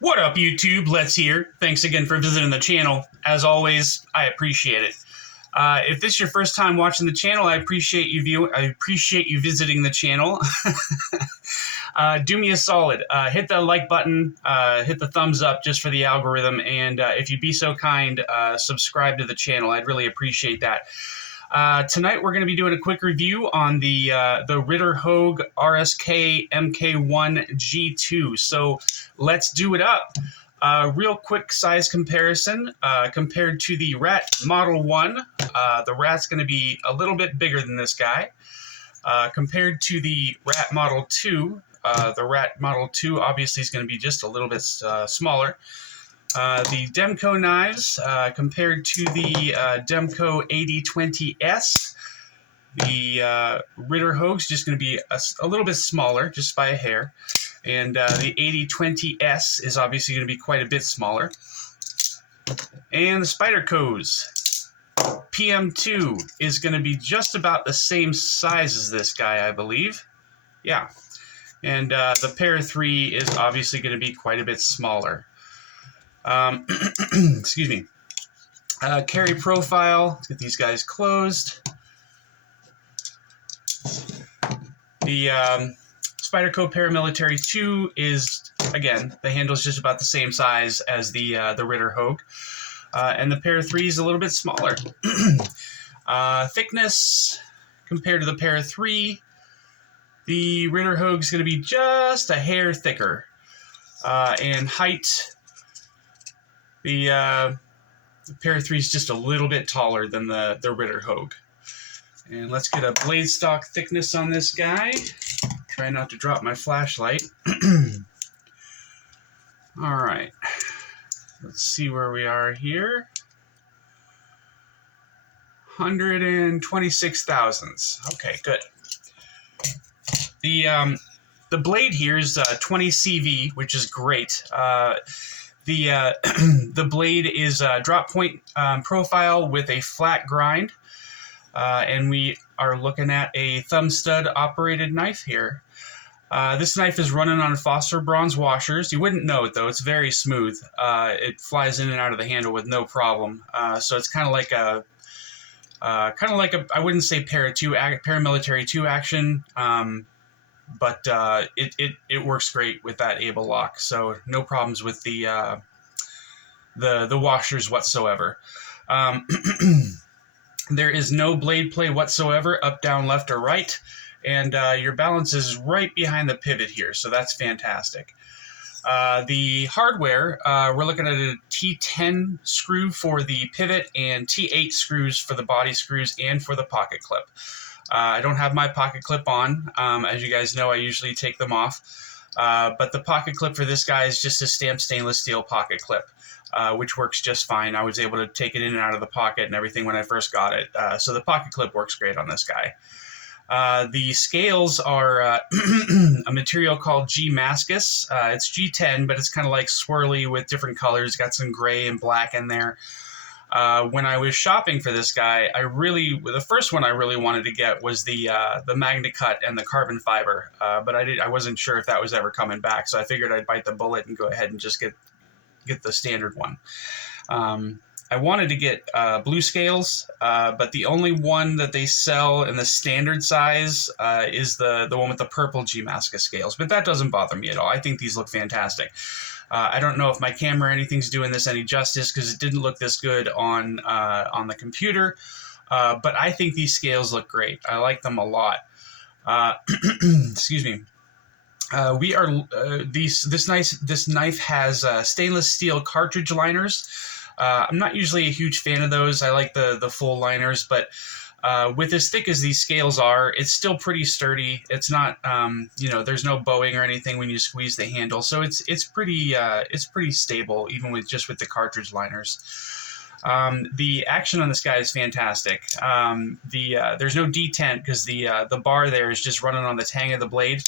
What up, YouTube? Let's here. Thanks again for visiting the channel. As always, I appreciate it. If this is your first time watching the channel, I appreciate you visiting the channel. Do me a solid. Hit the like button, hit the thumbs up just for the algorithm, and if you'd be so kind, subscribe to the channel. I'd really appreciate that. Tonight we're going to be doing a quick review on the Ritter Hogue RSK MK1 G2. So let's do it up. Real quick size comparison compared to the Rat Model 1. The Rat's going to be a little bit bigger than this guy. Compared to the Rat Model 2, the Rat Model 2 obviously is going to be just a little bit smaller. The DEMKO knives, compared to the DEMKO 8020S, the Ritter Hogue's just going to be a little bit smaller, just by a hair. And the 8020S is obviously going to be quite a bit smaller. And the SPYDERCO's PM2 is going to be just about the same size as this guy, I believe. Yeah. And the Pair 3 is obviously going to be quite a bit smaller. Excuse me. Carry profile. Let's get these guys closed. The SPYDERCO Paramilitary 2 is, again, the handle is just about the same size as the Ritter Hogue. And the Pair 3 is a little bit smaller. Thickness, compared to the Pair 3, the Ritter Hogue is going to be just a hair thicker. And height, the Pair 3 is just a little bit taller than the Ritter Hogue. And let's get a blade stock thickness on this guy. Try not to drop my flashlight. All right. Let's see where we are here. 126 thousandths. Okay, good. The blade here is 20 CV, which is great. The blade is a drop point profile with a flat grind, and we are looking at a thumb stud operated knife here. This knife is running on phosphor bronze washers. You wouldn't know it though; it's very smooth. It flies in and out of the handle with no problem. So it's kind of like a I wouldn't say paramilitary 2 action. But it works great with that able lock, so no problems with the washers whatsoever. There is no blade play whatsoever, up, down, left, or right, and your balance is right behind the pivot here, so that's fantastic. The hardware, we're looking at a T10 screw for the pivot and T8 screws for the body screws and for the pocket clip. I don't have my pocket clip on. As you guys know, I usually take them off. But the pocket clip for this guy is just a stamped stainless steel pocket clip, which works just fine. I was able to take it in and out of the pocket and everything when I first got it. So the pocket clip works great on this guy. The scales are a material called G-Mascus. It's G10, but it's kind of like swirly with different colors. Got some gray and black in there. When I was shopping for this guy, the first one I really wanted to get was the MagnaCut and the carbon fiber, but I wasn't sure if that was ever coming back, so I figured I'd bite the bullet and go ahead and just get the standard one. I wanted to get blue scales, but the only one that they sell in the standard size is the one with the purple G-Mascus scales, but that doesn't bother me at all. I think these look fantastic. I don't know if my camera or anything's doing this any justice because it didn't look this good on the computer, but I think these scales look great. I like them a lot. Excuse me. This knife has stainless steel cartridge liners. I'm not usually a huge fan of those. I like the full liners, but with as thick as these scales are, it's still pretty sturdy. It's not, there's no bowing or anything when you squeeze the handle, so it's pretty stable even with the cartridge liners. The action on this guy is fantastic. There's no detent because the bar there is just running on the tang of the blade,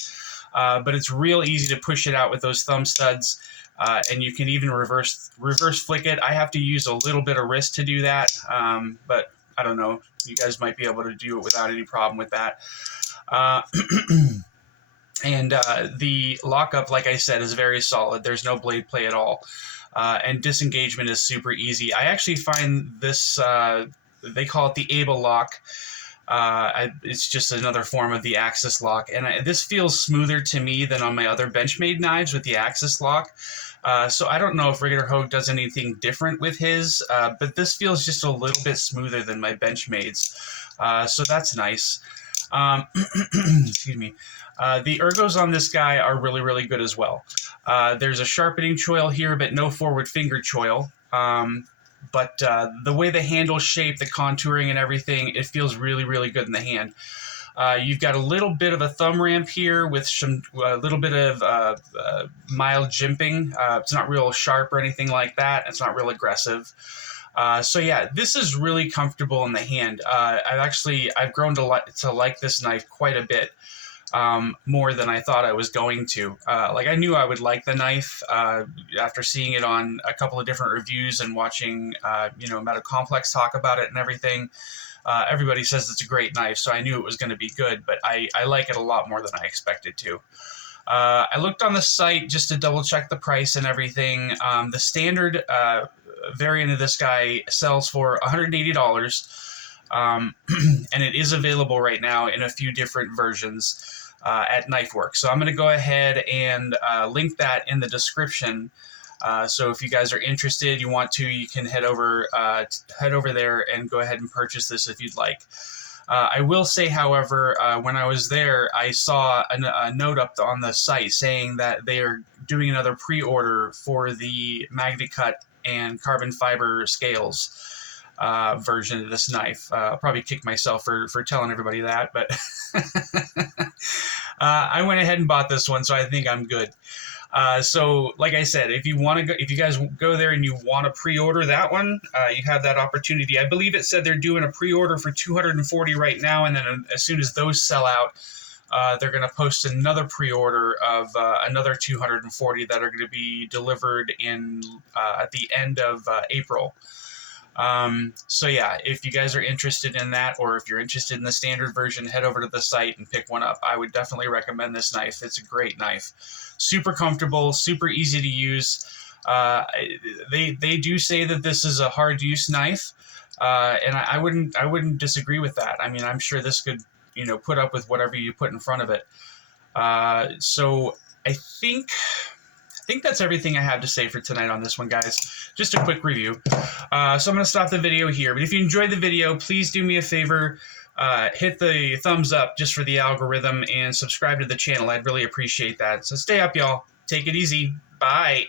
but it's real easy to push it out with those thumb studs. And you can even reverse flick it. I have to use a little bit of wrist to do that, but I don't know. You guys might be able to do it without any problem with that. And the lockup, like I said, is very solid. There's no blade play at all. And disengagement is super easy. I actually find this, they call it the Able lock. It's just another form of the Axis lock. And this feels smoother to me than on my other Benchmade knives with the Axis lock. So I don't know if Ritter Hogue does anything different with his, but this feels just a little bit smoother than my Benchmades. So that's nice. Excuse me. The ergos on this guy are really, really good as well. There's a sharpening choil here, but no forward finger choil. But the way the handle's shaped, the contouring and everything, it feels really, really good in the hand. You've got a little bit of a thumb ramp here with a little bit of mild jimping. It's not real sharp or anything like that. It's not real aggressive. So yeah, this is really comfortable in the hand. I've grown to like this knife quite a bit. More than I thought I was going to. Like I knew I would like the knife after seeing it on a couple of different reviews and watching, Metal Complex talk about it and everything. Everybody says it's a great knife, so I knew it was going to be good, but I like it a lot more than I expected to. I looked on the site just to double check the price and everything. The standard variant of this guy sells for $180. And it is available right now in a few different versions at Knifeworks. So I'm going to go ahead and link that in the description. So if you guys are interested, you can head over there and go ahead and purchase this if you'd like. I will say, however, when I was there, I saw a note up on the site saying that they are doing another pre-order for the MagnaCut and carbon fiber scales version of this knife. I'll probably kick myself for telling everybody that, but I went ahead and bought this one, so I think I'm good. So, like I said, if you guys go there and you want to pre-order that one, you have that opportunity. I believe it said they're doing a pre-order for 240 right now, and then as soon as those sell out, they're going to post another pre-order of another 240 that are going to be delivered at the end of April. So yeah, if you guys are interested in that, or if you're interested in the standard version, head over to the site and pick one up. I would definitely recommend this knife. It's a great knife. Super comfortable, super easy to use. They do say that this is a hard use knife, and I wouldn't disagree with that. I mean, I'm sure this could, put up with whatever you put in front of it. So I think that's everything I have to say for tonight on this one, guys. Just a quick review. So I'm going to stop the video here. But if you enjoyed the video, please do me a favor. Hit the thumbs up just for the algorithm and subscribe to the channel. I'd really appreciate that. So stay up, y'all. Take it easy. Bye.